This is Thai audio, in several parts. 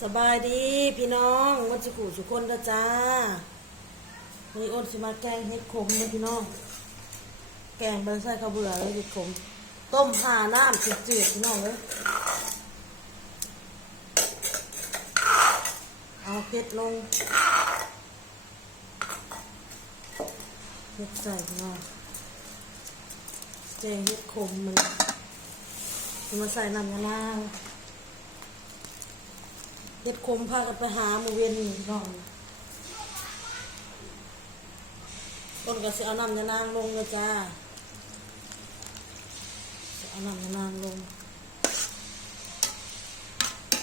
สบายดีพี่น้องวันสุขุสุคนเด้อจ้าวันนี้อ้นสิมาแกงเห็ดขมนะพี่น้อง แกงใบไส้ข้าวเบื่อเลยเห็ดขม ต้มห่าน้ำจืดๆพี่น้องเลยเอาเผ็ดลงเผ็ดใส่พี่น้องแกงเห็ดขมมันมาใส่น้ำมะนาว เฮ็ดคมพากันไปหาหมูเวียนนี่น้องต้นก็สิเอาน้ำยานางลงเลยจ้าเอาน้ำยานางลง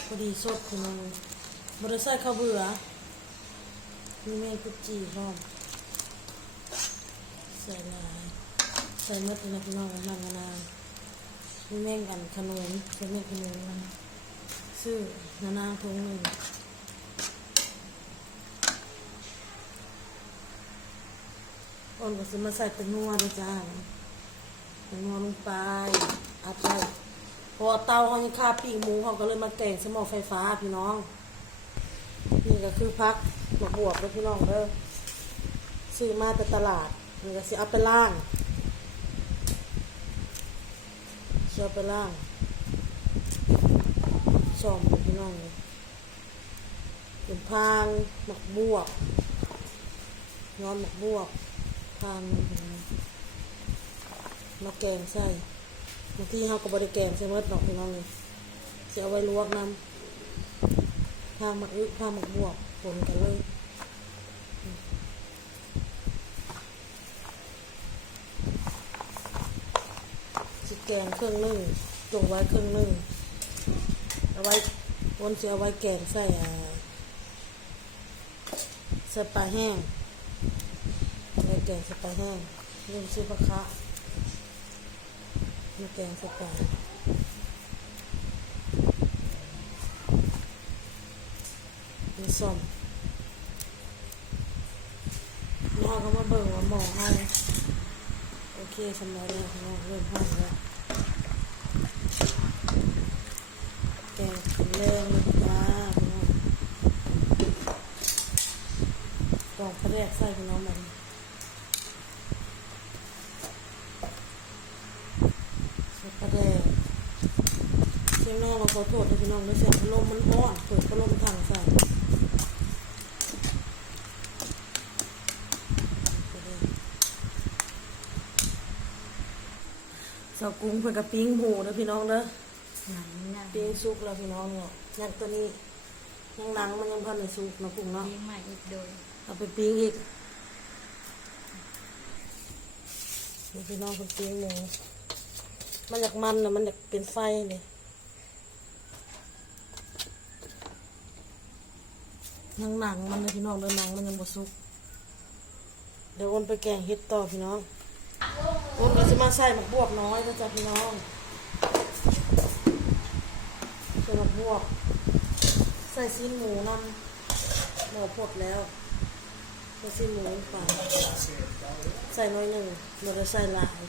พอดีสดคุณน้องบริใส่ข้าวเบื่อมีแมงกุจีพร้อมใส่ลายใส่เม็ดเลยนะพี่น้องน้ำยานางมีแมงกันขนมใส่แมงขนมนะ ซื้อนานาทงหนึ่งอ่อนก็จะมาใส่เป็นนัวด้วยจ้าเป็นนัวลงไปอัดใส่เพราะว่าเตาเขายังคาปีกหมูเขาก็เลยมาแต่งสมอไฟฟ้าพี่น้อง นี่ก็คือพักบวบบวบเลยพี่น้องเด้อซื้อมาแต่ตลาดนี่ก็สิเอาไปล่างเชื่อไปล่าง สอมพี่น้องเลยเป็นพางหมักบวกย้อนหมักบวกพางมาแกงใส่บางทีเขาก็บริแกงใส่เมื่อดอกพี่น้องเลยจะเอาไว้ลวกน้ำพางหมักอึพางหมักบวกผลกันเลยสิแกงเครื่องนึ่งจงไว้เครื่องนึ่ง เอาไว้วันจะเอาไว้แกงใส่สปาแห้งเอาไว้แกงสปาแห้งเรื่องซื้อปลาคะมาแกงส่ปลามีส้มน้องก็มาเบิ่งว่าหมอให้โอเคสำหรับแล้วน้องเริ่มห้องแล้ว แกงแรงเลยจ้าพี่น้องตอกระแดกใส่พี่น้องมันใส่กระแดกเชียงนอกเราขอโทษนะพี่น้องด้วยเสียงพัดลมมันร้อนเปิดพัดลมทางใส่กระแดกเสากุ้งเพื่อนกับปิ้งหมูนะพี่น้องเด้อหนังนั่ง ปิ้งซุกแล้วพี่น้องเนี่ยย่างตัวนี้ย่างหนังมันยังพันในซุกนะพุ่งเนาะ เลี้ยงใหม่อีกโดยเอาไปปิ้งอีกนี่พี่น้องคนปิ้งหมูมันอยากมันนะมันอยากเป็นไฟเลยหนังหนังมันนะพี่น้องเดินหนังมันยังบ่สุก เดี๋ยวอ้นไปแกงเฮ็ดต่อพี่น้องอ้นก็จะมาใส่หมักบวบน้อยก็จะพี่น้อง ใส่หมักบวบใส่ซีนหมูนำหมูพดแล้วใส่ซีนหมูลงไปใส่น้อยหนึ่งเดี๋ยวจะใส่หลาย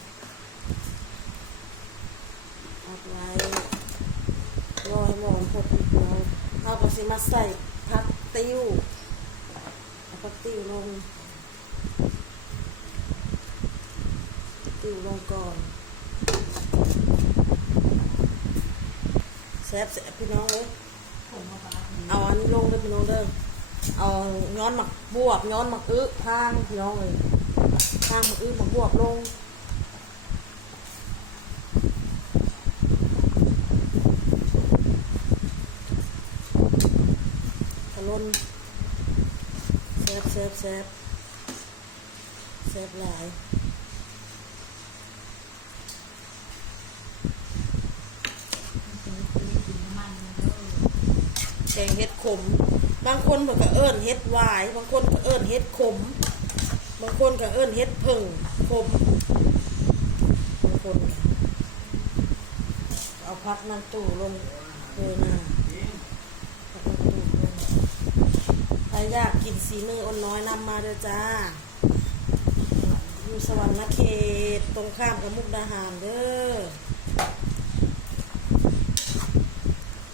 เอาไว้รอให้หมูพดอีกน้อยเอาก็สิมาใส่ผักติ้วเอาผักติ้วลงติ้วลงก่อน แซ่บแซ่บพี่น้องเอ้ยเอาอันนี้ลงเลยพี่น้องเด้อเอาย้อนหมักบวบย้อนหมักอึทางพี่น้องเลยทางหมักอึหมักบวบลงกระลนแซบแซบแซบแซบหลาย กินน้ำมันเด้อ แก งเห็ดขม บางคนก็เอิ้นเห็ดวาย บางคนก็เอิ้นเห็ดขม บางคนก็เอิ้นเห็ดผึ่งขม บางคน เอาพักนั่งตู้ลงเลยนะใครอยากกินสีมืออ้นน้อยนำมาเด้อจ้าอยู่สวรรค์เขตตรงข้ามกับมุกดาหารเด้อ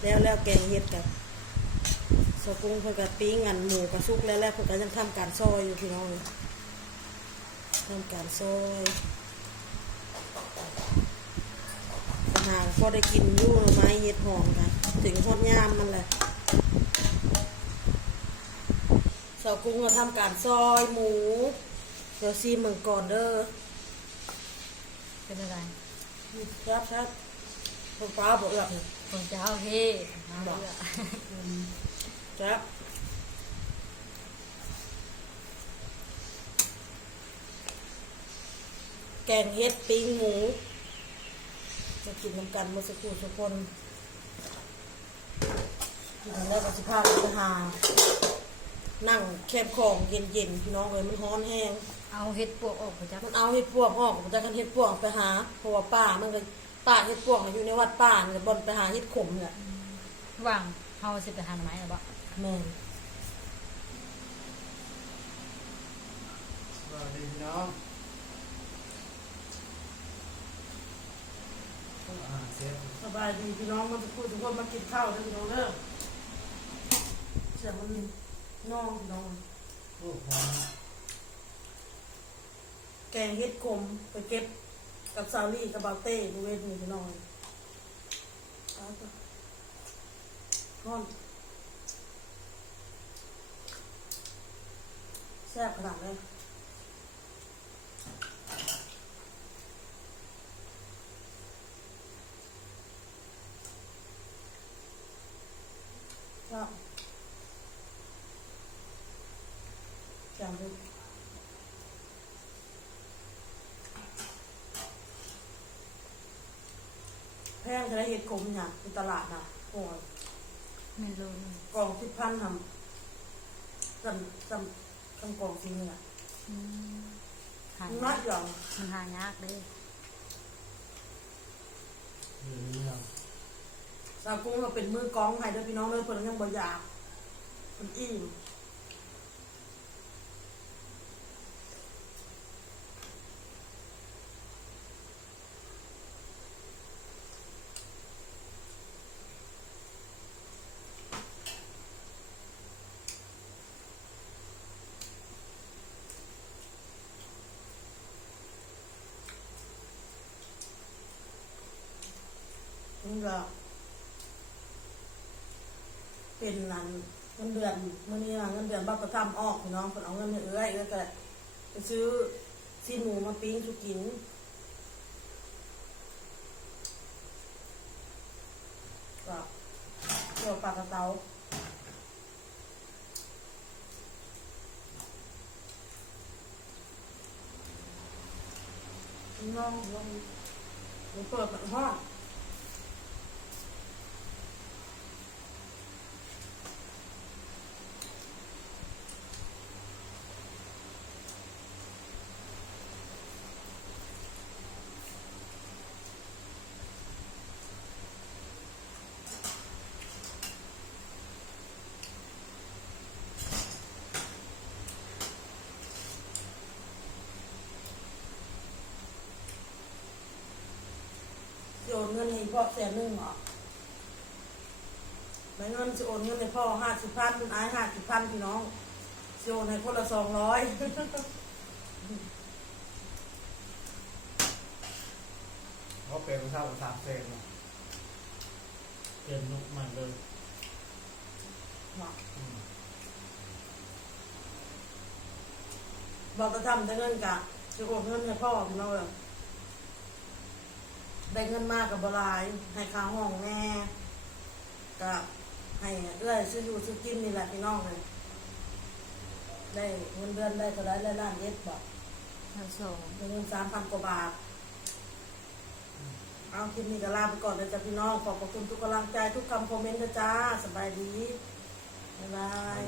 แล้วแล้วแกงเห็ดกับ สกุ้งเพิ่นก็ปิ้งอันหมูกระซุกแล้วแล้วเพิ่นก็ยังทำการซอยอยู่พี่น้องเลยทำการซอยปัญหาพอได้กินอยู่หน่อไม้เห็ดหอมค่ะถึงทอดยามมันแหละสาวกุ้งก็ทำการซอยหมู เดี๋ยวซีเมืองก่อนเด้อเป็นอะไรครับครับคุณป้าบอกแบบนี้ผมจะเอาเฮ่มาเลือก ครับแกงเฮ็ดปิ้งหมูมากินน้ำกันเมื่อสักครู่ทุกคน กินแล้วก็สิพาไปหา นั่งแคบของเย็นๆพี่น้องเลยมันร้อนแห้ง เอาเห็ดปวกออกไปจักมันเอาเห็ดพวกออกมันจะกันเห็ดพวกไปหาเพราะว่าป้ามันก็ป้าเห็ดพวกน่ะอยู่ในวัดป้าเนี่ยบอนไปหาเห็ดขมเนี่ย ว่างเฮาสิไปหาหน่อไม้หรือบ่แม่นสวัสดีพี่น้องอาหารเซฟสบายดีพี่น้องมันจะพูดทุกคนมากินข้าวเด้อพี่น้องเด้อเสียงมันน้องพี่น้อง โอ้หอมแกงเห็ดขมไปเก็บกับซาวลี่กับบาวเต้บริเวณนี้พี่น้องเอาไป ฮ้อนแซ่บขนาดเลยก็จังเลยแพงจะได้เห็ดขมเนี่ยในตลาดนะโอ้ย ไม่รู้กล่องสิบพันทำจำจำจำกล่องสิเนี่ยอืมหามันยามากกอย่างมันหายากเด้ออยู่นี่ครับสาวกุ้งเราเป็นมือกองให้เด้วยพี่น้องเลยเพิ่นยังบ่อยากเพิ่นอิ่มนี่ก็ เป็นนัน เงินเดือนมื่อนี้เงินเดือนบัตรประจำออกพี่น้องคนเอาเงินเอื้อยเอื้อยก็ไปซื้อซีนหมูมาปิ้งสุกินก็เกี่ยวปลากระเตาน้องลองเดี๋ยวเปิดห้อง อนเงินให้พ่อแสนหนึ่งเหรอใบเงินจะโอนเงินให้พ่อห้าสิบพันไอ้ห้าสิบพันพี่น้องจะโอนให้คนละสองร้อยเขาเป็นข้าวสามเซนเนาะเปลี่ยนลุกใหม่เลยอืมบอกจะทำได้เงินกะจะโอนเงินให้พ่อพี่น้องเลย ได้เงินมากกับบลาย ให้ค่าห้องแม่ก็ให้เอื้อยซื้ออยู่ซื้อกินนี่แหละพี่น้องเลยได้เงินเดือนได้ก็ได้ได้ล้านเอ็ดบอกเราสองเงินสามพันกว่าบาท เอาคลิปนี้ก็ลาไปก่อนเลยจ้ะพี่น้อง ขอบพระคุณทุกกำลังใจทุกคำคอมเมนต์นะจ้าสบายดี บ๊ายบาย